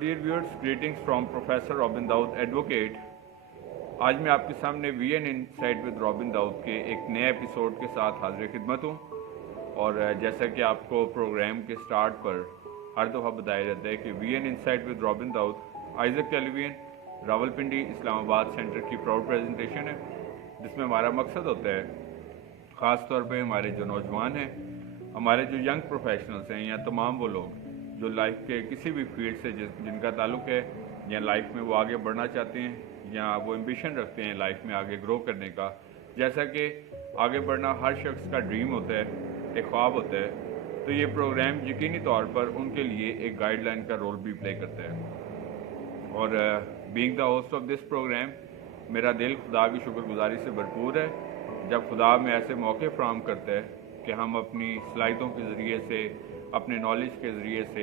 dear viewers, greetings from Professor Robin Daud, Advocate. आज मैं आपके सामने VN insight with Robin Dawood के एक नए एपिसोड के साथ हाजिर खिदमत हूँ। और जैसा कि आपको प्रोग्राम के स्टार्ट पर हर दफ़ा बताया जाता है कि VN insight with Robin Dawood Isaac television Rawalpindi Islamabad centre की प्राउड प्रेजेंटेशन है, जिसमें हमारा मकसद होता है ख़ास तौर पे हमारे जो नौजवान हैं, हमारे जो यंग प्रोफेशनल्स हैं या तमाम वो लोग जो लाइफ के किसी भी फील्ड से जिनका ताल्लुक़ है या लाइफ में वो आगे बढ़ना चाहते हैं या वो एम्बिशन रखते हैं लाइफ में आगे ग्रो करने का। जैसा कि आगे बढ़ना हर शख्स का ड्रीम होता है, एक ख्वाब होता है, तो ये प्रोग्राम यकीनी तौर पर उनके लिए एक गाइडलाइन का रोल भी प्ले करता है। और being the host of this programme, मेरा दिल खुदा की शुक्रगुजारी से भरपूर है जब खुदा में ऐसे मौके फ्राहम करता है कि हम अपनी सलाहियतों के ज़रिए से, अपने नॉलेज के ज़रिए से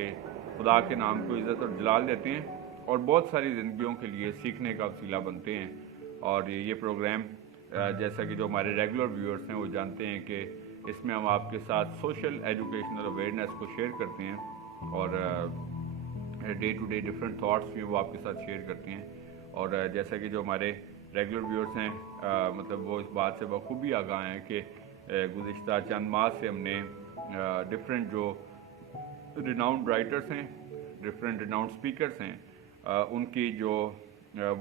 खुदा के नाम को इज़्ज़त और जलाल देते हैं और बहुत सारी ज़िंदगियों के लिए सीखने का वसीला बनते हैं। और ये प्रोग्राम जैसा कि जो हमारे रेगुलर व्यूअर्स हैं वो जानते हैं कि इसमें हम आपके साथ सोशल एजुकेशनल अवेयरनेस को शेयर करते हैं और day to day different thoughts भी वो आपके साथ शेयर करते हैं। और जैसा कि जो हमारे रेगुलर व्यूअर्स हैं मतलब वो इस बात से बखूबी आगाह हैं कि गुज़िश्ता चंद माह से हमने डिफरेंट जो रिनाउंड राइटर्स हैं, डिफरेंट रिनाउंड स्पीकर्स हैं, उनकी जो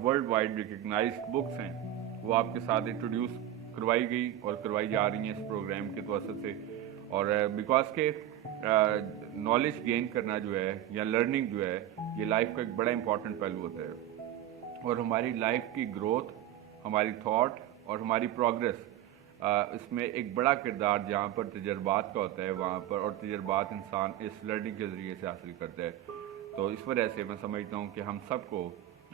वर्ल्ड वाइड रिकग्नाइज्ड बुक्स हैं वो आपके साथ इंट्रोड्यूस करवाई गई और करवाई जा रही हैं इस प्रोग्राम के तवसत से। और बिकॉज के नॉलेज गेन करना जो है या लर्निंग जो है ये लाइफ का एक बड़ा इंपॉर्टेंट पहलू होता है और हमारी लाइफ की ग्रोथ, हमारी थॉट और हमारी प्रोग्रेस इसमें एक बड़ा किरदार जहाँ पर तजर्बात का होता है वहाँ पर, और तजर्बात इंसान इस लर्निंग के ज़रिए से हासिल करता है। तो इस वजह से मैं समझता हूँ कि हम सबको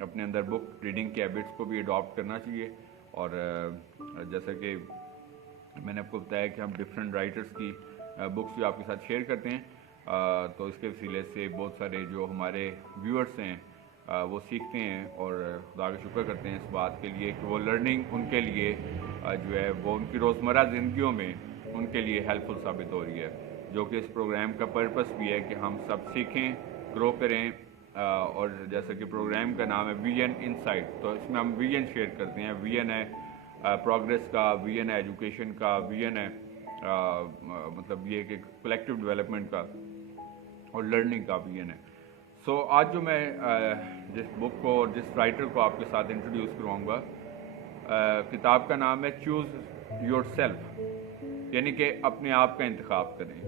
अपने अंदर बुक रीडिंग के हैबिट्स को भी अडॉप्ट करना चाहिए। और जैसा कि मैंने आपको बताया कि हम डिफरेंट राइटर्स की बुक्स भी आपके साथ शेयर करते हैं, तो इसके वसीले से बहुत सारे जो हमारे व्यूअर्स हैं वो सीखते हैं और खुदा का शुक्र करते हैं इस बात के लिए कि वो लर्निंग उनके लिए जो है वो उनकी रोज़मर्रा ज़िंदगियों में उनके लिए हेल्पफुल साबित हो रही है, जो कि इस प्रोग्राम का पर्पस भी है कि हम सब सीखें, ग्रो करें। और जैसा कि प्रोग्राम का नाम है VN इनसाइट, तो इसमें हम VN शेयर करते हैं। VN है प्रोग्रेस का, VN है एजुकेशन का, VN है मतलब ये कि कलेक्टिव डेवलपमेंट का और लर्निंग का VN है। सो आज जो मैं जिस बुक को और जिस राइटर को आपके साथ इंट्रोड्यूस करवाऊँगा, किताब का नाम है चूज़ योर सेल्फ, यानी कि अपने आप का इंतखाब करें।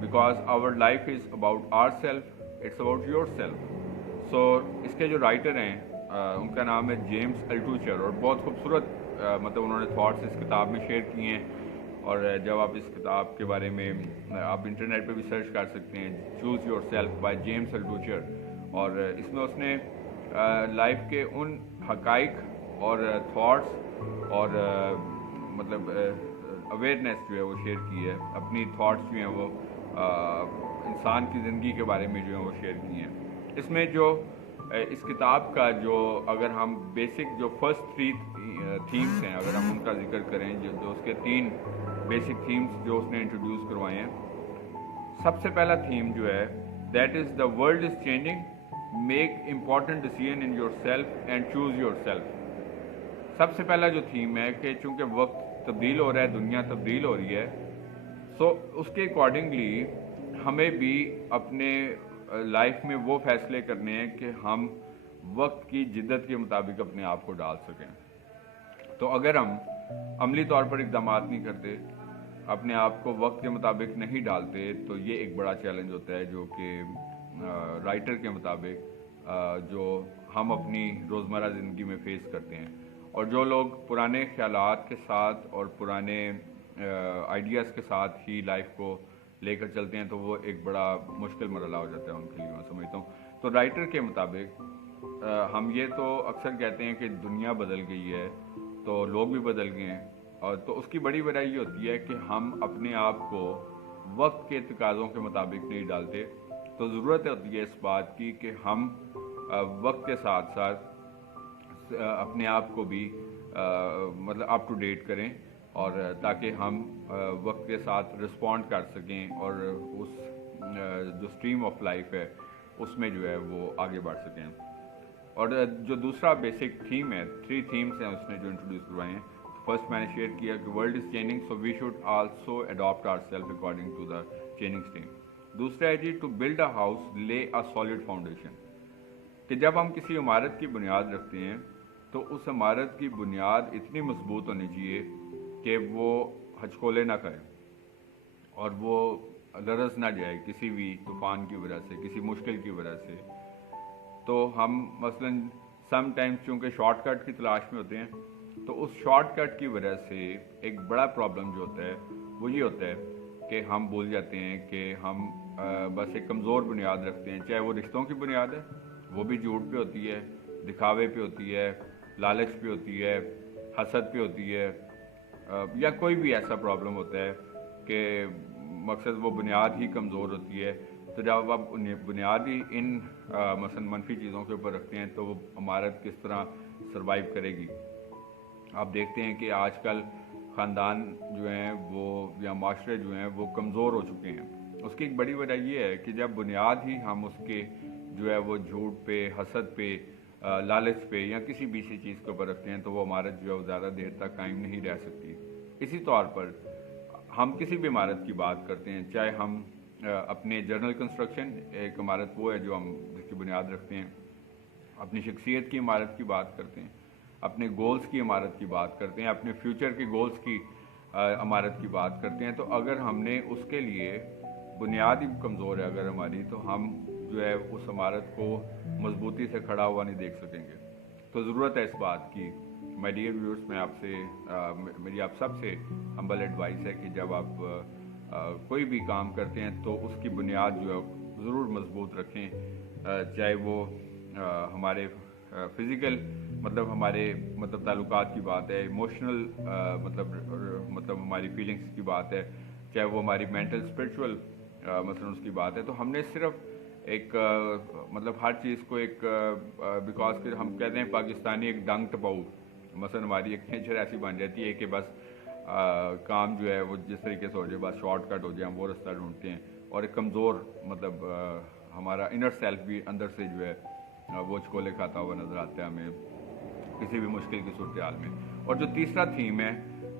Because our life is about our self, it's about yourself. So इसके जो राइटर हैं उनका नाम है जेम्स अल्टुचर और बहुत खूबसूरत मतलब उन्होंने थॉट्स इस किताब में शेयर किए हैं। और जब आप इस किताब के बारे में आप इंटरनेट पे भी सर्च कर सकते हैं, choose yourself by James Altucher. और इसमें उसने लाइफ के उन हकाइक और थॉट्स और मतलब अवेयरनेस जो है वो शेयर की है, अपनी थॉट्स जो हैं वो इंसान की ज़िंदगी के बारे में जो है वो शेयर की हैं। इसमें जो इस किताब का जो अगर हम बेसिक जो फर्स्ट 3 थीम्स हैं अगर हम उनका जिक्र करें, जो उसके 3 बेसिक थीम्स जो उसने इंट्रोड्यूस करवाए हैं, सबसे पहला थीम जो है that is the world is changing, make important decision in your self and choose your self. सबसे पहला जो थीम है कि चूँकि वक्त तब्दील हो रहा है, दुनिया तब्दील हो रही है, सो उसके अकॉर्डिंगली हमें भी अपने लाइफ में वो फैसले करने हैं कि हम वक्त की जिद्दत के मुताबिक अपने आप को डाल सकें। तो अगर हम अमली तौर पर इक़दाम नहीं करते, अपने आप को वक्त के मुताबिक नहीं डालते, तो ये एक बड़ा चैलेंज होता है जो कि राइटर के मुताबिक जो हम अपनी रोज़मर्रा ज़िंदगी में फ़ेस करते हैं। और जो लोग पुराने ख़यालात के साथ और पुराने आइडियाज़ के साथ ही लाइफ को लेकर चलते हैं तो वो एक बड़ा मुश्किल मरला हो जाता है उनके लिए, मैं समझता हूँ। तो राइटर के मुताबिक हम ये तो अक्सर कहते हैं कि दुनिया बदल गई है तो लोग भी बदल गए हैं, और तो उसकी बड़ी वजह ये होती है कि हम अपने आप को वक्त के तकाज़ों के मुताबिक नहीं डालते। तो ज़रूरत होती है इस बात की कि हम वक्त के साथ साथ अपने आप को भी मतलब अप टू डेट करें और ताकि हम वक्त के साथ रिस्पॉन्ड कर सकें और उस जो स्ट्रीम ऑफ लाइफ है اس میں جو ہے وہ آگے بڑھ سکیں. اور جو دوسرا بیسک تھیم ہے, 3 تھیمس ہیں اس نے جو انٹروڈیوس کروائے ہیں. فرسٹ میں نے شیئر کیا کہ world is changing so we should also adapt our self according to the changing stream. دوسرا ہے جی to build a house lay a solid foundation, کہ جب ہم کسی عمارت کی بنیاد رکھتے ہیں تو اس عمارت کی بنیاد اتنی مضبوط ہونی چاہیے کہ وہ ہچکولے نہ کرے اور وہ لرز نہ جائے کسی بھی طوفان کی وجہ سے, کسی مشکل کی وجہ سے. تو ہم مثلاً سم ٹائمز چونکہ شارٹ کٹ کی تلاش میں ہوتے ہیں, تو اس شارٹ کٹ کی وجہ سے ایک بڑا پرابلم جو ہوتا ہے وہ یہ ہوتا ہے کہ ہم بھول جاتے ہیں کہ ہم بس ایک کمزور بنیاد رکھتے ہیں, چاہے وہ رشتوں کی بنیاد ہے, وہ بھی جھوٹ پہ ہوتی ہے, دکھاوے پہ ہوتی ہے, لالچ پہ ہوتی ہے, حسد پہ ہوتی ہے, یا کوئی بھی ایسا پرابلم ہوتا ہے کہ مقصد وہ بنیاد ہی کمزور ہوتی ہے. تو جب آپ بنیاد ہی ان مثلا منفی چیزوں کے اوپر رکھتے ہیں تو وہ عمارت کس طرح سروائیو کرے گی. آپ دیکھتے ہیں کہ آج کل خاندان جو ہیں وہ یا معاشرے جو ہیں وہ کمزور ہو چکے ہیں. اس کی ایک بڑی وجہ یہ ہے کہ جب بنیاد ہی ہم اس کے جو ہے وہ جھوٹ پہ, حسد پہ, لالچ پہ یا کسی بھی سی چیز کے اوپر رکھتے ہیں تو وہ عمارت جو ہے وہ زیادہ دیر تک قائم نہیں رہ سکتی. اسی طور پر ہم کسی بھی عمارت کی بات کرتے ہیں, چاہے ہم اپنے جنرل کنسٹرکشن, ایک عمارت وہ ہے جو ہم جس کی بنیاد رکھتے ہیں, اپنی شخصیت کی عمارت کی بات کرتے ہیں, اپنے گولز کی عمارت کی بات کرتے ہیں, اپنے فیوچر کے گولز کی عمارت کی بات کرتے ہیں. تو اگر ہم نے اس کے لیے بنیاد ہی کمزور ہے اگر ہماری, تو ہم جو ہے اس عمارت کو مضبوطی سے کھڑا ہوا نہیں دیکھ سکیں گے. تو ضرورت ہے اس بات کی. مائی ڈیئر ویورس, میں آپ سے میری آپ سب سے ہمبل ایڈوائس ہے کہ جب آپ کوئی بھی کام کرتے ہیں تو اس کی بنیاد جو ہے ضرور مضبوط رکھیں, چاہے وہ ہمارے فزیکل ہمارے تعلقات کی بات ہے, ایموشنل مطلب ہماری فیلنگس کی بات ہے, چاہے وہ ہماری مینٹل اسپرچول اس کی بات ہے. تو ہم نے صرف ایک ہر چیز کو ایک بیکاز کہ ہم کہتے ہیں پاکستانی ایک ڈنگ ٹپاؤ, ہماری ایک نیچر ایسی بن جاتی ہے کہ بس کام جو ہے وہ جس طریقے سے ہو جائے, بس شارٹ کٹ ہو جائے, ہم وہ رستہ ڈھونڈتے ہیں. اور ایک کمزور ہمارا انر سیلف بھی اندر سے جو ہے وہ چکولے کھاتا ہوا نظر آتا ہے ہمیں کسی بھی مشکل کی صورتحال میں. اور جو تیسرا تھیم ہے,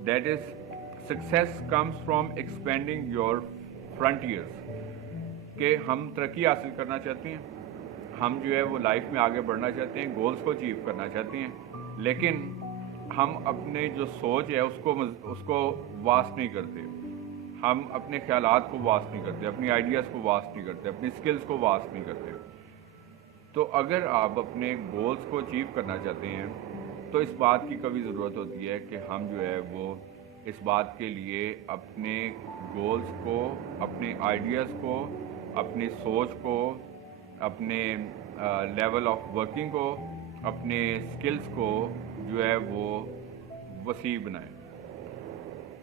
that is success comes from expanding your frontiers, کہ ہم ترقی حاصل کرنا چاہتے ہیں, ہم جو ہے وہ لائف میں آگے بڑھنا چاہتے ہیں, گولز کو اچیو کرنا چاہتے ہیں, لیکن ہم اپنے جو سوچ ہے اس کو واسٹ نہیں کرتے, ہم اپنے خیالات کو واسٹ نہیں کرتے, اپنی آئیڈیاز کو واسٹ نہیں کرتے, اپنی سکلز کو واسٹ نہیں کرتے. تو اگر آپ اپنے گولز کو اچیو کرنا چاہتے ہیں تو اس بات کی کبھی ضرورت ہوتی ہے کہ ہم جو ہے وہ اس بات کے لیے اپنے گولز کو, اپنے آئیڈیاز کو, اپنی سوچ کو, اپنے لیول آف ورکنگ کو, اپنے سکلز کو جو ہے وہ وسیع بنائیں.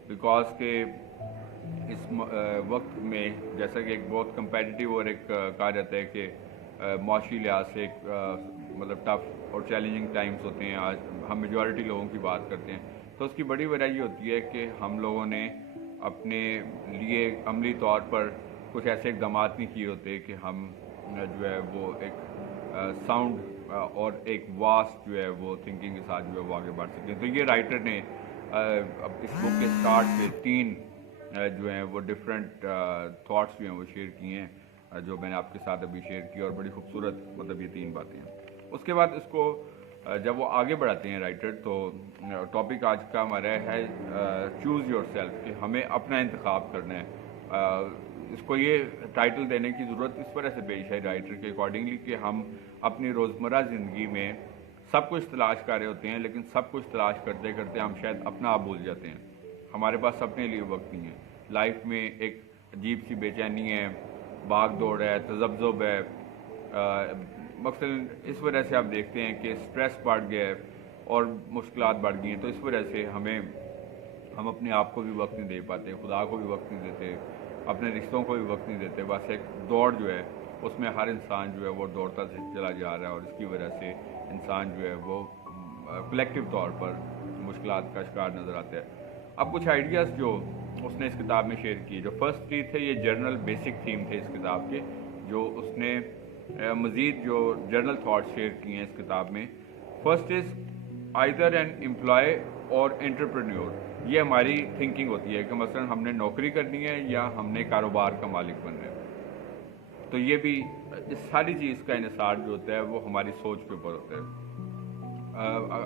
بیکاز کہ اس وقت میں جیسا کہ ایک بہت کمپیٹیٹیو اور ایک کہا جاتا ہے کہ معاشی لحاظ سے ایک ٹف اور چیلنجنگ ٹائمز ہوتے ہیں. آج ہم میجورٹی لوگوں کی بات کرتے ہیں تو اس کی بڑی وجہ یہ ہوتی ہے کہ ہم لوگوں نے اپنے لیے عملی طور پر کچھ ایسے اقدامات نہیں کیے ہوتے کہ ہم جو ہے وہ ایک ساؤنڈ اور ایک واسٹ جو ہے وہ تھنکنگ کے ساتھ جو ہے وہ آگے بڑھ سکتے ہیں. تو یہ رائٹر نے اب اس بک کے اسٹارٹ پہ 3 جو ہیں وہ ڈفرینٹ تھاٹس جو ہیں وہ شیئر کیے ہیں, جو میں نے آپ کے ساتھ ابھی شیئر کیا, اور بڑی خوبصورت یہ 3 باتیں ہیں. اس کے بعد اس کو جب وہ آگے بڑھاتے ہیں رائٹر, تو ٹاپک آج کا ہمارا ہے چوز یور سیلف, کہ ہمیں اپنا انتخاب کرنا ہے. اس کو یہ ٹائٹل دینے کی ضرورت اس وجہ سے پیش ہے رائٹر کے اکارڈنگلی کہ ہم اپنی روزمرہ زندگی میں سب کچھ تلاش کر رہے ہوتے ہیں, لیکن سب کچھ تلاش کرتے کرتے ہم شاید اپنا آپ بھول جاتے ہیں. ہمارے پاس اپنے لیے وقت نہیں ہے. لائف میں ایک عجیب سی بے چینی ہے, بھاگ دوڑ ہے, تذبذب ہے. مثلاً اس وجہ سے آپ دیکھتے ہیں کہ سٹریس بڑھ گیا ہے اور مشکلات بڑھ گئی ہیں. تو اس وجہ سے ہم اپنے آپ کو بھی وقت نہیں دے پاتے, خدا کو بھی وقت نہیں دیتے, اپنے رشتوں کو بھی وقت نہیں دیتے. بس ایک دوڑ جو ہے اس میں ہر انسان جو ہے وہ دوڑتا چلا جا رہا ہے, اور اس کی وجہ سے انسان جو ہے وہ کلیکٹیو طور پر مشکلات کا شکار نظر آتا ہے. اب کچھ آئیڈیاز جو اس نے اس کتاب میں شیئر کی, جو فرسٹ 3 تھے یہ جنرل بیسک تھیم تھے اس کتاب کے, جو اس نے मज़ीद जो जर्नल थाट्स शेयर किए हैं इस किताब में। First is either an employee or entrepreneur. ये हमारी थिंकिंग होती है कि मसलन हमने नौकरी करनी है या हमने कारोबार का मालिक बनना है। तो ये भी इस सारी चीज़ का इन्हिसार जो होता है वो हमारी सोच के ऊपर होता है।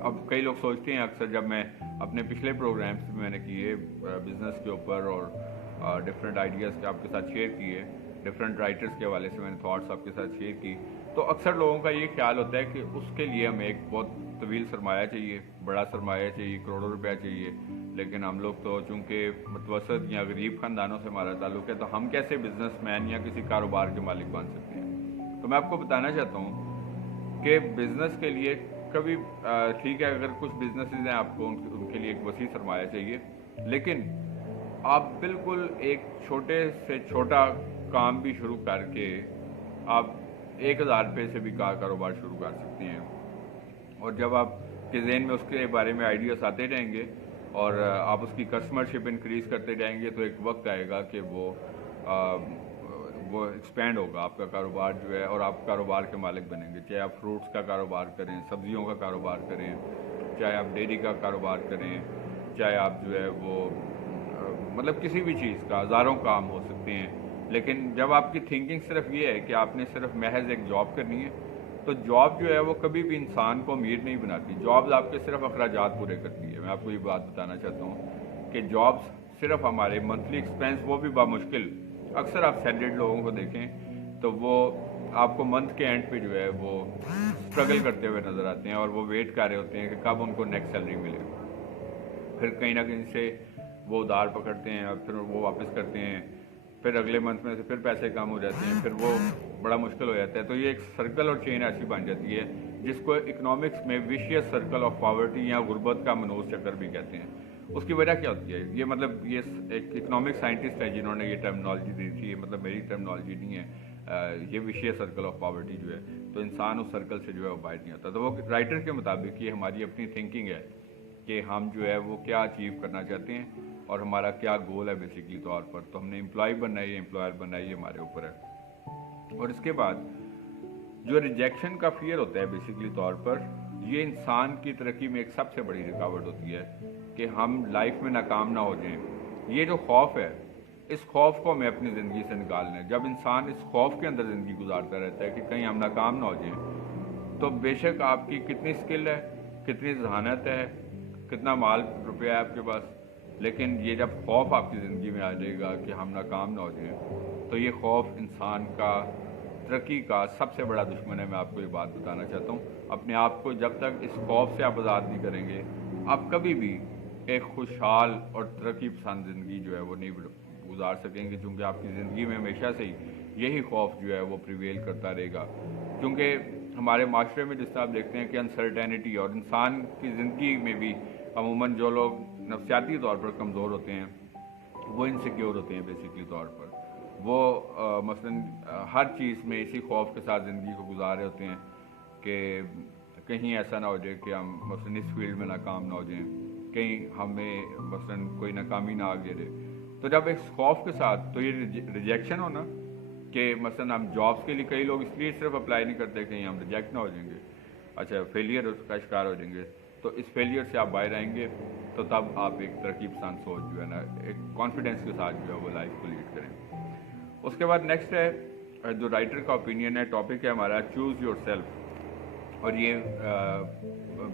अब कई लोग सोचते हैं अक्सर, जब मैं अपने पिछले प्रोग्राम्स भी मैंने किए बिज़नेस के ऊपर और डिफरेंट आइडियाज़ के आपके साथ शेयर किए, डिफरेंट राइटर्स के हवाले से मैंने थॉट्स आपके साथ शेयर की, तो अक्सर लोगों का ये ख्याल होता है कि उसके लिए हमें एक बहुत तवील सरमाया चाहिए, बड़ा सरमाया चाहिए, करोड़ों रुपया चाहिए। लेकिन हम लोग तो चूँकि मुतवसत या गरीब ख़ानदानों से हमारा ताल्लुक़ है, तो हम कैसे बिजनेसमैन या किसी कारोबार के मालिक बन सकते हैं। तो मैं आपको बताना चाहता हूँ कि बिज़नेस के लिए कभी ठीक है, अगर कुछ बिजनेसेस हैं आपको उनके लिए एक वसी सरमाया चाहिए, लेकिन आप बिल्कुल एक छोटे से छोटा काम भी शुरू करके आप 1000 रुपये से भी कारोबार शुरू कर सकते हैं। और जब आपके ज़हन में उसके बारे में आइडियाज़ आते रहेंगे और आप उसकी कस्टमरशिप इंक्रीज़ करते जाएंगे, तो एक वक्त आएगा कि वो एक्सपेंड होगा आपका कारोबार जो है, और आप कारोबार के मालिक बनेंगे। चाहे आप फ्रूट्स का कारोबार करें, सब्जियों का कारोबार करें, चाहे आप डेयरी का कारोबार करें, चाहे आप जो है वो मतलब किसी भी चीज़ का, हज़ारों काम हो सकते हैं। लेकिन जब आपकी थिंकिंग सिर्फ ये है कि आपने सिर्फ महज एक जॉब करनी है, तो जॉब जो है वो कभी भी इंसान को अमीर नहीं बनाती। जॉब्स आपके सिर्फ अखराजात पूरे करती है। मैं आपको ये बात बताना चाहता हूँ कि जॉब्स सिर्फ हमारे मंथली एक्सपेंस, वो भी बामुश्किल, अक्सर आप सैलरीड लोगों को देखें तो वो आपको मंथ के एंड पे जो है वो स्ट्रगल करते हुए नज़र आते हैं और वो वेट कर रहे होते हैं कि कब उनको नेक्स्ट सैलरी मिले। फिर कहीं ना कहीं से वो उधार पकड़ते हैं और फिर वो वापस करते हैं, फिर अगले मंथ में से फिर पैसे कम हो जाते हैं, फिर वो बड़ा मुश्किल हो जाता है। तो ये एक सर्कल और चेन ऐसी बन जाती है जिसको इकोनॉमिक्स में विशियस सर्कल ऑफ पॉवर्टी या गुर्बत का मनोज चक्कर भी कहते हैं। उसकी वजह क्या होती है? ये मतलब ये एक इकोनॉमिक साइंटिस्ट है जिन्होंने ये टर्मिनोलॉजी दी थी, ये मतलब मेरी टर्मिनोलॉजी नहीं है। ये विशियस सर्कल ऑफ पॉवर्टी जो है, तो इंसान उस सर्कल से जो है वो बाहर नहीं आता। तो वो राइटर के मुताबिक ये हमारी अपनी थिंकिंग है कि हम जो है वो क्या अचीव करना चाहते हैं और हमारा क्या गोल है बेसिकली तौर पर। तो हमने एम्प्लॉय बनना है, एम्प्लॉयर बनना है, ये हमारे ऊपर है। और इसके बाद जो रिजेक्शन का फियर होता है बेसिकली तौर पर, ये इंसान की तरक्की में एक सबसे बड़ी रुकावट होती है कि हम लाइफ में नाकाम ना हो जाएं। ये जो खौफ है, इस खौफ को हमें अपनी ज़िंदगी से निकालना है। जब इंसान इस खौफ के अंदर ज़िंदगी गुजारता रहता है कि कहीं हम नाकाम ना हो जाएं, तो बेशक आपकी कितनी स्किल है, कितनी जहानत है, कितना माल रुपया है आपके पास, लेकिन ये जब खौफ आपकी ज़िंदगी में आ जाएगा कि हम नाकाम ना हो जाएं, तो ये खौफ इंसान का तरक्की का सबसे बड़ा दुश्मन है। मैं आपको ये बात बताना चाहता हूँ। अपने आप को जब तक इस खौफ से आप आज़ाद नहीं करेंगे, आप कभी भी एक खुशहाल और तरक्की पसंद ज़िंदगी जो है वो नहीं गुजार सकेंगे, क्योंकि आपकी ज़िंदगी में हमेशा से ही यही खौफ जो है वो प्रिवेल करता रहेगा। क्योंकि हमारे माशरे में जिस तरह आप देखते हैं कि अनसर्टेनिटी, और इंसान की ज़िंदगी में भी अमूमन जो लोग नफ्सियाती तौर पर कमज़ोर होते हैं वो इनसिक्योर होते हैं बेसिकली तौर पर। वो मसलन हर चीज़ में इसी खौफ के साथ ज़िंदगी को गुजार रहे होते हैं कि कहीं ऐसा ना हो जाए कि हम मसलन इस फील्ड में नाकाम ना हो जाएं, कहीं हमें मसलन कोई नाकामी ना आ गिरे। तो जब इस खौफ के साथ, तो ये रिजेक्शन होना कि मसलन हम जॉब्स के लिए कई लोग इसलिए सिर्फ अप्लाई नहीं करते कहीं हम रिजेक्ट ना हो जाएंगे, अच्छा फेलियर का शिकार हो जाएंगे। तो इस फेलियर से आप बाहर आएंगे तो तब आप एक तरक्की पसंद सोच जो है ना, एक कॉन्फिडेंस के साथ जो है वो लाइफ को लीड करें। उसके बाद नेक्स्ट है जो राइटर का ओपिनियन है, टॉपिक है हमारा चूज़ योर सेल्फ। और ये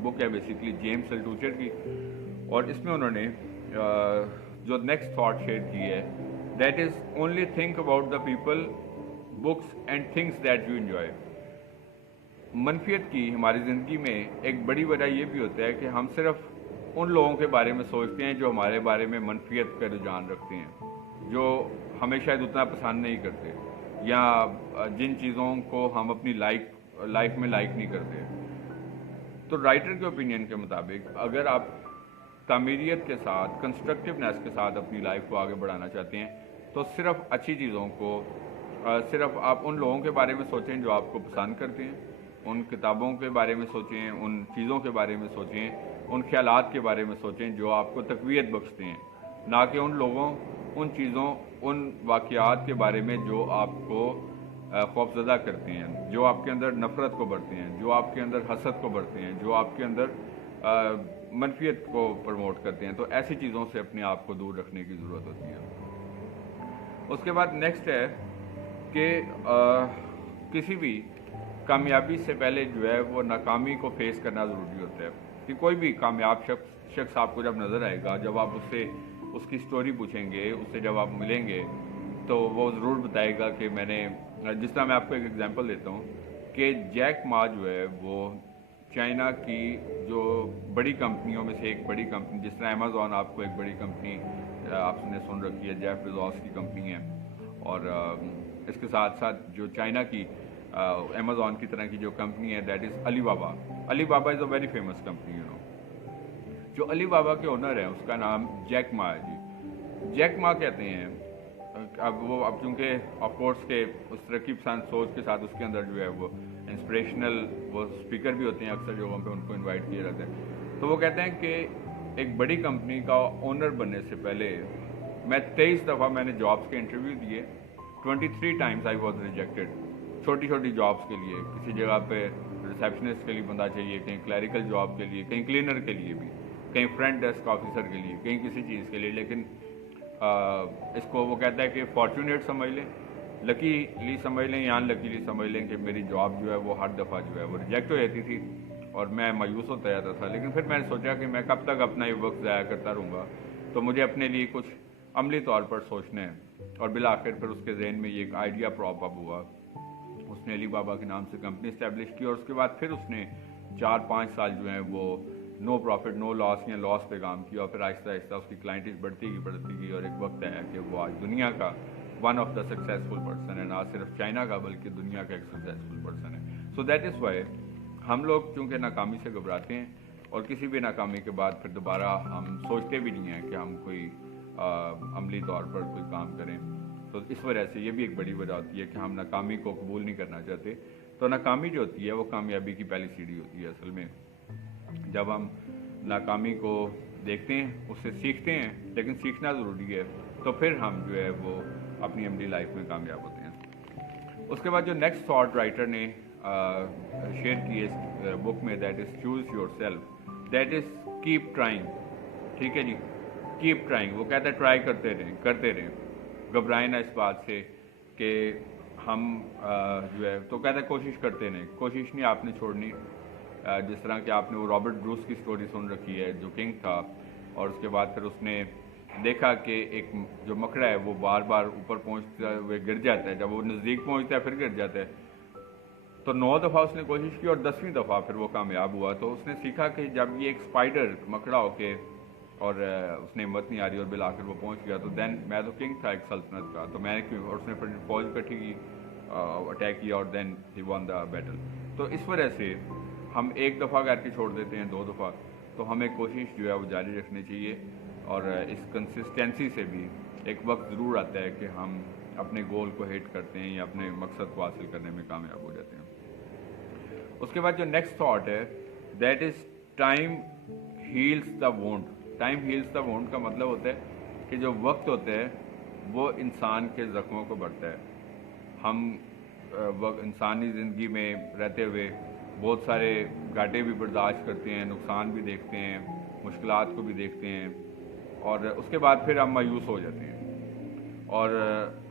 बुक है बेसिकली जेम्स अल्टुचर की, और इसमें उन्होंने जो नेक्स्ट थॉट शेयर की है, that is only think about the people, books and things that you enjoy. मनफियत की हमारी ज़िंदगी में एक बड़ी वजह ये भी होता है कि हम सिर्फ उन लोगों के बारे में सोचते हैं जो हमारे बारे में मनफियत का रुझान रखते हैं, जो हमें शायद उतना पसंद नहीं करते, या जिन चीज़ों को हम अपनी लाइफ में लाइक नहीं करते। तो राइटर के ओपिनियन के मुताबिक अगर आप तामीरियत के साथ, कंस्ट्रक्टिवनेस के साथ अपनी लाइफ को आगे बढ़ाना चाहते हैं, तो सिर्फ अच्छी चीज़ों को, सिर्फ आप उन लोगों के बारे में सोचें जो आपको पसंद करते हैं, उन किताबों के बारे में सोचें, उन चीज़ों के बारे में सोचें, उन ख्यालात के बारे में सोचें जो आपको तक़वियत बख्शते हैं, ना कि उन लोगों, उन चीज़ों, उन वाक़यात के बारे में जो आपको खौफजदा करते हैं, जो आपके अंदर नफ़रत को बढ़ते हैं, जो आपके अंदर हसद को बढ़ते हैं, जो आपके अंदर मनफियत को प्रमोट करते हैं, तो ऐसी चीज़ों से अपने आप को दूर रखने की ज़रूरत होती है। उसके बाद नेक्स्ट है कि किसी भी कामयाबी से पहले जो है वो नाकामी को फेस करना ज़रूरी होता है। कि कोई भी कामयाब शख्स आपको जब नज़र आएगा, जब आप उससे उसकी स्टोरी पूछेंगे, उससे जब आप मिलेंगे, तो वो ज़रूर बताएगा कि मैंने, जिस तरह मैं आपको एक एग्जांपल देता हूँ कि जैक मा जो है वो चाइना की जो बड़ी कंपनियों में से एक बड़ी कंपनी, जिस तरह अमेज़ॉन आपको एक बड़ी कंपनी आपने सुन रखी है, जेफ बेज़ोस की कंपनी है, और इसके साथ साथ जो चाइना की अमेज़ॉन की तरह की जो कंपनी है that is Alibaba. Alibaba is a very famous company, जो अलीबाबा के ओनर हैं उसका नाम जैक मा है जी। जैक मा कहते हैं, अब चूँकि ऑफकोर्स के उस तरक्की पसंद सोच के साथ उसके अंदर जो है वो इंस्पिरेशनल वो स्पीकर भी होते हैं, अक्सर जगहों पे उनको इनवाइट किया जाता है। तो वो कहते हैं कि एक बड़ी कंपनी का ओनर बनने से पहले मैं 23 दफ़ा मैंने जॉब्स के इंटरव्यू दिए, 23 टाइम्स आई वॉज रिजेक्टेड। छोटी छोटी जॉब्स के लिए, किसी जगह पे रिसेप्शनिस्ट के लिए बंदा चाहिए, कहीं क्लैरिकल जॉब के लिए, कहीं क्लीनर के लिए भी, कहीं फ्रंट डेस्क ऑफिसर के लिए, कहीं किसी चीज़ के लिए। लेकिन इसको वो कहता है कि फॉर्चुनेट समझ लें, लकीली समझ लें या अनलकीली समझ लें कि मेरी जॉब जो है वो हर दफ़ा जो है वो रिजेक्ट हो जाती थी और मैं मायूस होता जाता था। लेकिन फिर मैंने सोचा कि मैं कब तक अपना ये वक्त ज़ाया करता रहूँगा, तो मुझे अपने लिए कुछ अमली तौर पर सोचना है। और बिला आखिर फिर उसके जहन में ये एक आइडिया प्रॉप अप हुआ। उसने अलीबाबा के नाम से कंपनी इस्टेब्लिश की और उसके बाद फिर उसने 4-5 साल जो हैं वो नो प्रॉफिट नो लॉस या लॉस पे काम किया, और फिर आहिस्ता आहिस्ता उसकी क्लाइंटेज बढ़ती गई और एक वक्त आया कि वो आज दुनिया का one of the successful person है, ना सिर्फ चाइना का बल्कि दुनिया का एक सक्सेसफुल पर्सन है। सो दैट इज़ वाई हम लोग चूँकि नाकामी से घबराते हैं और किसी भी नाकामी के बाद फिर दोबारा हम सोचते भी नहीं हैं कि हम कोई अमली तौर पर कोई काम करें। तो इस वजह से ये भी एक बड़ी वजह होती है कि हम नाकामी को कबूल नहीं करना चाहते। तो नाकामी जो होती है वो कामयाबी की पहली सीढ़ी होती है। असल में जब हम नाकामी को देखते हैं, उससे सीखते हैं, लेकिन सीखना ज़रूरी है, तो फिर हम जो है वो अपनी अमली लाइफ में कामयाब होते हैं। उसके बाद जो नेक्स्ट थॉट राइटर ने शेयर की है इस बुक में, that is choose your self, that is keep trying. ठीक है जी, कीप ट्राइंग। वो कहता है ट्राई करते रहें, घबराएं ना इस बात से कि हम जो है, तो कहता है कोशिश करते रहें, कोशिश नहीं आपने छोड़नी। जिस तरह कि आपने वो रॉबर्ट ब्रूस की स्टोरी सुन रखी है, जो किंग था, और उसके बाद फिर उसने देखा कि एक जो मकड़ा है वो बार बार ऊपर पहुंचते हुए गिर जाता है, जब वो नज़दीक पहुंचता है फिर गिर जाता है। तो 9 दफ़ा उसने कोशिश की और 10वीं दफ़ा फिर वो कामयाब हुआ। तो उसने सीखा कि जब ये एक स्पाइडर मकड़ा होके और उसने हिम्मत नहीं आ रही और बिल आकर वो पहुंच गया, तो देन मैं तो किंग था एक सल्तनत का, तो मैंने क्यों, और उसने फिर फौज इकट्ठी की, अटैक किया और then he won the battle. तो इस वजह से हम एक दफ़ा करके छोड़ देते हैं, 2 दफ़ा, तो हमें कोशिश जो है वो जारी रखनी चाहिए। और इस कंसिस्टेंसी से भी एक वक्त ज़रूर आता है कि हम अपने गोल को हिट करते हैं या अपने मकसद को हासिल करने में कामयाब हो जाते हैं। उसके बाद जो नेक्स्ट थॉट है, that is time heals the wound. Time heals the wound का मतलब होता है कि जो वक्त होता है वो इंसान के ज़ख्मों को भरता है। हम इंसानी ज़िंदगी में रहते हुए बहुत सारे घाटे भी बर्दाश्त करते हैं, नुकसान भी देखते हैं, मुश्किलात को भी देखते हैं, और उसके बाद फिर हम मायूस हो जाते हैं। और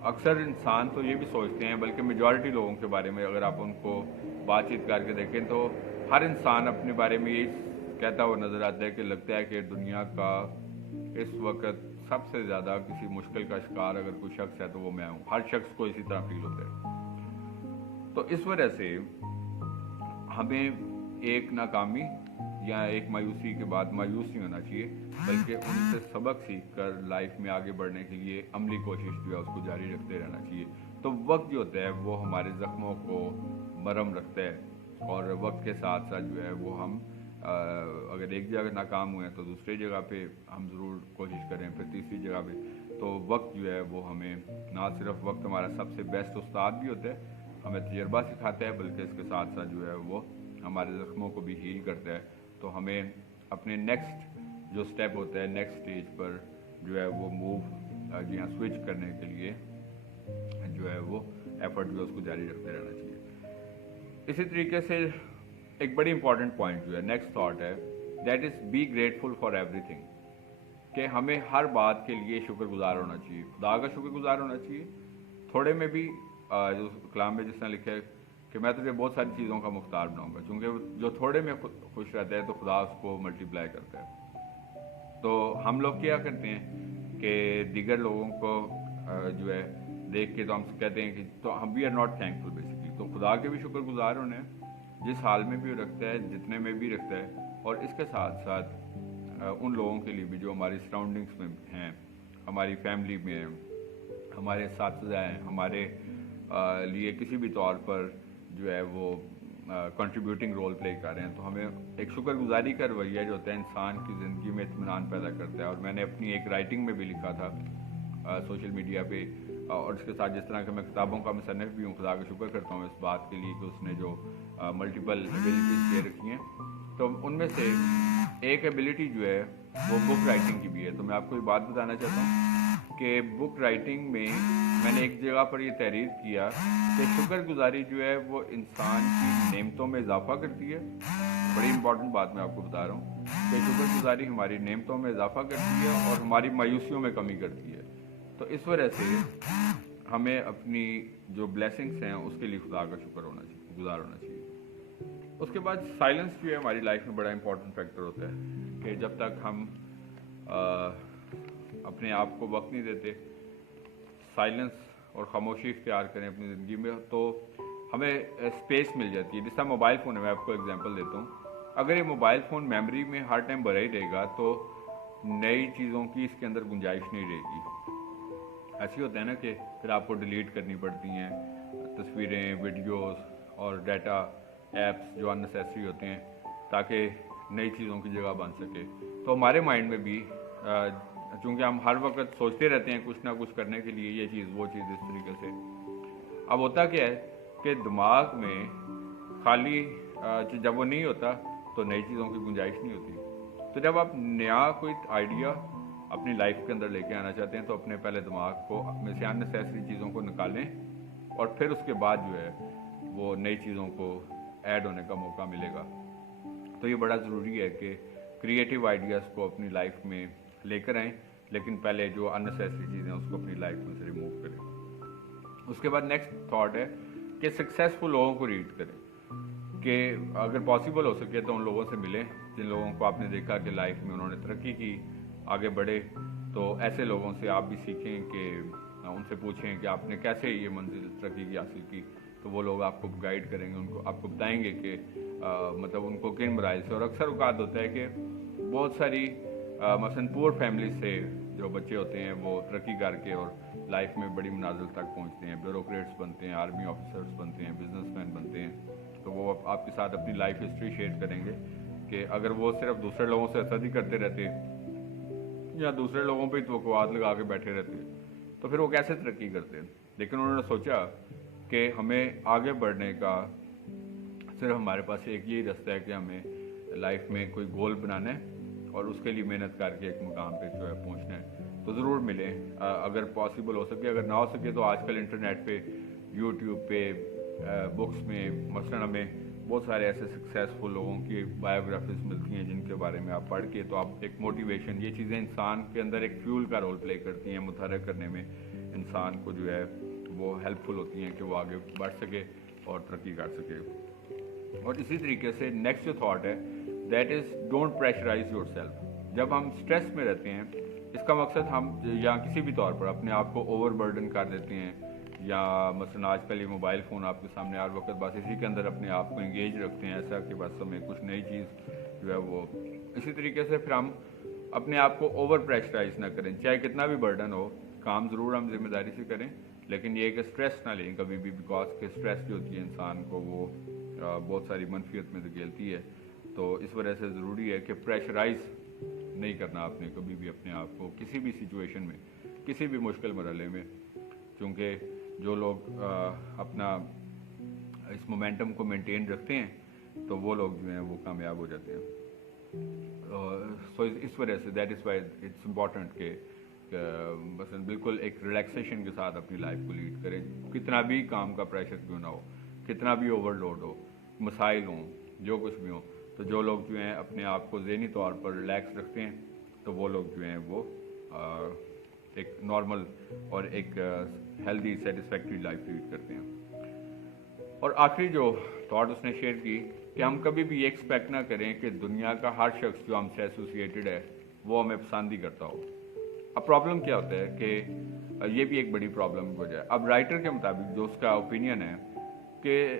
अक्सर इंसान तो ये भी सोचते हैं, बल्कि मेजॉरिटी लोगों के बारे में अगर आप उनको बातचीत करके देखें तो हर इंसान अपने बारे में यही कहता हुआ नज़र आता है कि लगता है कि दुनिया का इस वक्त सबसे ज़्यादा किसी मुश्किल का शिकार अगर कोई शख्स है तो वो मैं हूँ। हर शख्स को इसी तरह फील होता है। तो इस वजह से हमें एक नाकामी या एक मायूसी के बाद मायूस नहीं होना चाहिए, बल्कि उनसे सबक सीख कर लाइफ में आगे बढ़ने के लिए अमली कोशिश जो है उसको जारी रखते रहना चाहिए। तो वक्त जो होता है वो हमारे ज़ख्मों को मरहम रखता है, और वक्त के साथ साथ जो है वो हम अगर एक जगह नाकाम हुए हैं तो दूसरी जगह पे हम ज़रूर कोशिश करें, फिर तीसरी जगह पे। तो वक्त जो है वो हमें ना सिर्फ वक्त हमारा सबसे बेस्ट उस्ताद भी होता है, हमें तजर्बा सिखाता है, बल्कि इसके साथ साथ जो है वो हमारे ज़ख्मों को भी हील करता है। तो हमें अपने नेक्स्ट जो स्टेप होता है, नेक्स्ट स्टेज पर जो है वो मूव जी हाँ स्विच करने के लिए जो है वो एफर्ट जो है उसको जारी रखते रहना चाहिए। इसी तरीके से एक बड़ी इंपॉर्टेंट पॉइंट जो है, नेक्स्ट थॉट है, that is be grateful for everything, कि हमें हर बात के लिए शुक्रगुजार होना चाहिए, खुदा का शुक्रगुजार होना चाहिए। थोड़े में भी जो कलाम में जिस तरह लिखा है कि मैं तुझे बहुत सारी चीज़ों का मुख्तार बनाऊंगा, क्योंकि जो थोड़े में खुश रहता है तो खुदा उसको मल्टीप्लाई करता है। तो हम लोग क्या करते हैं कि दीगर लोगों को जो है देख के तो हम कहते हैं कि तो हम we are not thankful basically. तो खुदा के भी शुक्रगुजार होने जिस हाल में भी रखता है, जितने में भी रखता है, और इसके साथ साथ उन लोगों के लिए भी जो हमारी सराउंडिंग्स में हैं, हमारी फैमिली में हैं, हमारे साथीदार हैं, हमारे लिए किसी भी तौर पर जो है वो कंट्रीब्यूटिंग रोल प्ले कर रहे हैं। तो हमें एक शुक्रगुजारी का रवैया जो होता है इंसान की ज़िंदगी में इत्मीनान पैदा करता है। और मैंने अपनी एक राइटिंग में भी लिखा था सोशल मीडिया पे, और इसके साथ जिस तरह के मैं किताबों का मुसन्निफ भी हूँ, खुदा का शुक्र करता हूँ इस बात के लिए कि उसने जो मल्टीपल एबिलिटीज़ दे रखी हैं, तो उनमें से एक एबिलिटी जो है वो बुक राइटिंग की भी है। तो मैं आपको ये बात बताना चाहता हूँ कि बुक राइटिंग में मैंने एक जगह पर ये तहरीर किया कि शुक्रगुजारी जो है वो इंसान की नेमतों में इजाफा करती है। बड़ी इंपॉर्टेंट बात मैं आपको बता रहा हूँ कि शुक्रगुजारी हमारी नेमतों में इजाफा करती है और हमारी मायूसियों में कमी करती है। तो इस वजह से हमें अपनी जो ब्लेसिंग्स हैं उसके लिए खुदा का शुक्र होना चाहिए, गुजार होना चाहिए। उसके बाद साइलेंस जो है हमारी लाइफ में बड़ा इंपॉर्टेंट फैक्टर होता है कि जब तक हम अपने आप को वक्त नहीं देते साइलेंस और खामोशी इख्तियार करें अपनी ज़िंदगी में, तो हमें स्पेस मिल जाती है। जिस तरह मोबाइल फ़ोन है, मैं आपको एग्जांपल देता हूँ, अगर ये मोबाइल फ़ोन मेमोरी में हर टाइम भरा ही रहेगा तो नई चीज़ों की इसके अंदर गुंजाइश नहीं रहेगी। ऐसी होता है ना कि फिर आपको डिलीट करनी पड़ती हैं तस्वीरें, वीडियोस और डाटा ऐप्स जो अननेसेसरी होते हैं, ताकि नई चीज़ों की जगह बन सके। तो हमारे माइंड में भी चूँकि हम हर वक्त सोचते रहते हैं कुछ ना कुछ करने के लिए, ये चीज़ वो चीज़, इस तरीके से अब होता क्या है कि दिमाग में खाली जब वो नहीं होता तो नई चीज़ों की गुंजाइश नहीं होती। तो जब आप नया कोई आइडिया अपनी लाइफ के अंदर लेके आना चाहते हैं तो अपने पहले दिमाग को में से अननेसेसरी चीज़ों को निकालें और फिर उसके बाद जो है वो नई चीज़ों को ऐड होने का मौका मिलेगा। तो ये बड़ा ज़रूरी है कि क्रिएटिव आइडियाज़ को अपनी लाइफ में लेकर आएँ, लेकिन पहले जो अननेसेसरी चीज़ें हैं उसको अपनी लाइफ में से रिमूव करें। उसके बाद नेक्स्ट थॉट है कि सक्सेसफुल लोगों को रीड करें, कि अगर पॉसिबल हो सके तो उन लोगों से मिलें जिन लोगों को आपने देखा कि लाइफ में उन्होंने तरक्की की, आगे बढ़े। तो ऐसे लोगों से आप भी सीखें कि उनसे पूछें कि आपने कैसे ये मंजिल तरक्की की हासिल की। तो वो लोग आपको गाइड करेंगे, उनको आपको बताएंगे कि मतलब उनको किन मराइल से। और अक्सर औकात होता है कि बहुत सारी मसलन पुअर फैमिली से जो बच्चे होते हैं वो तरक्की करके और लाइफ में बड़ी मनाजिल तक पहुंचते हैं, ब्यूरोक्रेट्स बनते हैं, आर्मी ऑफिसर्स बनते हैं, बिजनेसमैन बनते हैं। तो वो आपके साथ अपनी लाइफ हिस्ट्री शेयर करेंगे कि अगर वो सिर्फ दूसरे लोगों से हसद ही करते रहते या दूसरे लोगों पे तवक्कुआत लगा के बैठे रहते तो फिर वो कैसे तरक्की करते। लेकिन उन्होंने सोचा कि हमें आगे बढ़ने का सिर्फ हमारे पास एक यही रास्ता है कि हमें लाइफ में कोई गोल बनाना है और उसके लिए मेहनत करके एक मुकाम पे जो है पहुंचना है। तो ज़रूर मिलें अगर पॉसिबल हो सके। अगर ना हो सके तो आजकल इंटरनेट पे, यूट्यूब पे, बुक्स में मसलन हमें बहुत सारे ऐसे सक्सेसफुल लोगों की बायोग्राफीज मिलती हैं जिनके बारे में आप पढ़ के तो आप एक मोटिवेशन, ये चीज़ें इंसान के अंदर एक फ्यूल का रोल प्ले करती हैं, मुतहर्रिक करने में इंसान को जो है वो हेल्पफुल होती हैं कि वो आगे बढ़ सके और तरक्की कर सके। और इसी तरीके से नेक्स्ट जो थॉट है that is don't pressurise your self. जब हम स्ट्रेस में रहते हैं, इसका मकसद हम या किसी भी तौर पर अपने आप को ओवर बर्डन कर देते हैं, या मसलन आजकल ये मोबाइल फ़ोन आपके सामने हर वक्त बस इसी के अंदर अपने आप को इंगेज रखते हैं, ऐसा कि बस हमें कुछ नई चीज़ जो है वो। इसी तरीके से फिर हम अपने आप को ओवर प्रेशराइज ना करें, चाहे कितना भी बर्डन हो। काम ज़रूर हम जिम्मेदारी से करें, लेकिन ये कि स्ट्रेस ना लें कभी भी, बिकॉज के स्ट्रेस जो होती है इंसान को वो बहुत सारी मनफियत में धकेलती है। तो इस वजह से ज़रूरी है कि प्रेशराइज नहीं करना आपने कभी भी अपने आप को किसी भी सिचुएशन में, किसी भी मुश्किल मरहले में। क्योंकि जो लोग अपना इस मोमेंटम को मेंटेन रखते हैं तो वो लोग जो हैं वो कामयाब हो जाते हैं। सो इस वजह say that is why it's important कि مثلا بالکل ایک ریلیکسیشن کے ساتھ اپنی لائف کو لیڈ کریں, کتنا بھی کام کا پریشر کیوں نہ ہو, کتنا بھی اوور لوڈ ہو, مسائل ہوں, جو کچھ بھی ہوں. تو جو لوگ جو ہیں اپنے آپ کو ذہنی طور پر ریلیکس رکھتے ہیں تو وہ لوگ جو ہیں وہ ایک نارمل اور ایک ہیلدی سیٹسفیکٹری لائف لیڈ کرتے ہیں. اور آخری جو تھاٹ اس نے شیئر کی کہ ہم کبھی بھی یہ ایکسپیکٹ نہ کریں کہ دنیا کا ہر شخص جو ہم سے ایسوسیٹڈ ہے وہ ہمیں پسند ہی کرتا ہو. اب پرابلم کیا ہوتا ہے کہ یہ بھی ایک بڑی پرابلم ہو جائے. اب رائٹر کے مطابق جو اس کا اوپینین ہے کہ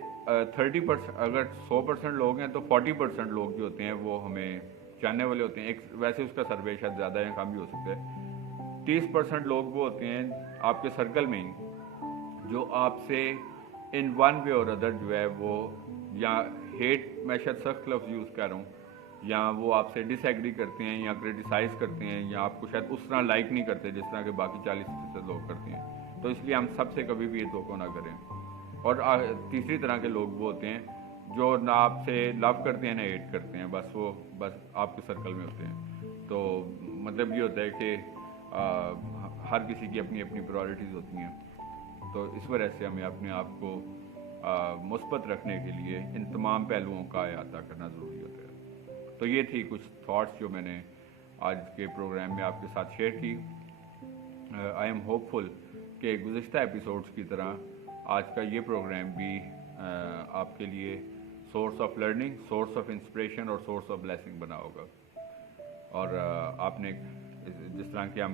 30%, اگر 100% لوگ ہیں تو 40% لوگ جو ہوتے ہیں وہ ہمیں جاننے والے ہوتے ہیں. ایک ویسے اس کا سروے شاید زیادہ یا کم بھی ہو سکتا ہے. 30% لوگ وہ ہوتے ہیں آپ کے سرکل میں ہی جو آپ سے ان ون وے اور ادر جو ہے وہ یا ہیٹ, میں شاید سخت لفظ یوز کر رہا ہوں, یا وہ آپ سے ڈس ایگری کرتے ہیں یا کرٹیسائز کرتے ہیں یا آپ کو شاید اس طرح لائک نہیں کرتے جس طرح کہ باقی 40% لوگ کرتے ہیں. تو اس لیے ہم سب سے کبھی بھی یہ توقع نہ کریں. اور تیسری طرح کے لوگ وہ ہوتے ہیں جو نہ آپ سے لو کرتے ہیں نہ ہیٹ کرتے ہیں, بس آپ کے سرکل میں ہوتے ہیں. تو مطلب یہ ہوتا ہے کہ ہر کسی کی اپنی اپنی پرائورٹیز ہوتی ہیں. تو اس وجہ سے ہمیں اپنے آپ کو مثبت رکھنے کے لیے ان تمام پہلوؤں کا احاطہ کرنا ضروری ہوتا ہے. تو یہ تھی کچھ تھاٹس جو میں نے آج کے پروگرام میں آپ کے ساتھ شیئر کی. آئی ایم ہوپ فل کہ گزشتہ ایپیسوڈس کی طرح آج کا یہ پروگرام بھی آپ کے لیے source of learning, source of inspiration اور سورس آف بلیسنگ بنا ہوگا. اور آپ نے جس طرح کہ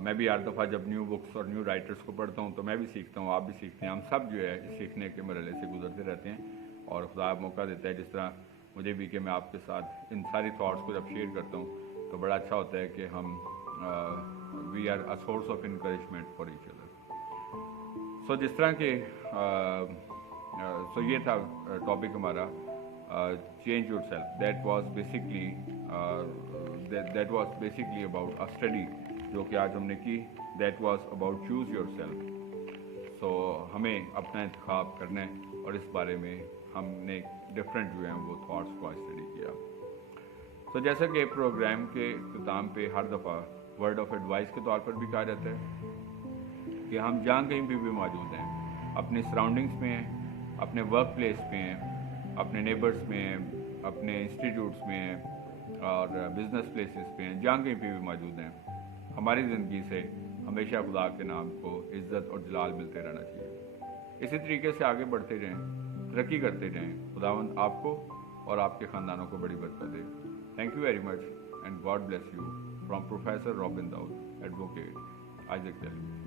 میں بھی ہر دفعہ جب نیو بکس اور نیو رائٹرس کو پڑھتا ہوں تو میں بھی سیکھتا ہوں, آپ بھی سیکھتے ہیں, ہم سب جو ہے سیکھنے کے مرحلے سے گزرتے رہتے ہیں. اور خدا موقع دیتا ہے جس طرح مجھے بھی کہ میں آپ کے ساتھ ان ساری تھاٹس کو جب شیئر کرتا ہوں تو بڑا اچھا ہوتا ہے کہ ہم we are a source of encouragement for each other. So جس طرح کہ سو یہ تھا ٹاپک ہمارا, change yourself. That was basically about a study جو کہ آج ہم نے کی. That was about choose yourself. So ہمیں اپنا انتخاب کرنا ہے اور اس بارے میں ہم نے ڈفرینٹ جو ہیں وہ تھاٹس کو اسٹڈی کیا. سو جیسا کہ پروگرام کے اختتام پہ ہر دفعہ ورڈ آف ایڈوائس کے طور پر بھی کہا جاتا ہے کہ ہم جہاں کہیں بھی موجود ہیں, اپنے سراؤنڈنگس میں ہیں, اپنے ورک پلیس پہ ہیں, اپنے نیبرس میں ہیں, اپنے انسٹیٹیوٹس میں ہیں اور بزنس پلیسز پہ ہیں, جہاں کہیں پہ بھی موجود ہیں, ہماری زندگی سے ہمیشہ خدا کے نام کو عزت اور جلال ملتے رہنا چاہیے. اسی طریقے سے آگے بڑھتے رہیں, ترقی کرتے رہیں. خداوند آپ کو اور آپ کے خاندانوں کو بڑی برکت دے. Thank you very much and God bless you from professor Robin Dawood, advocate, Isaac ٹیلوی.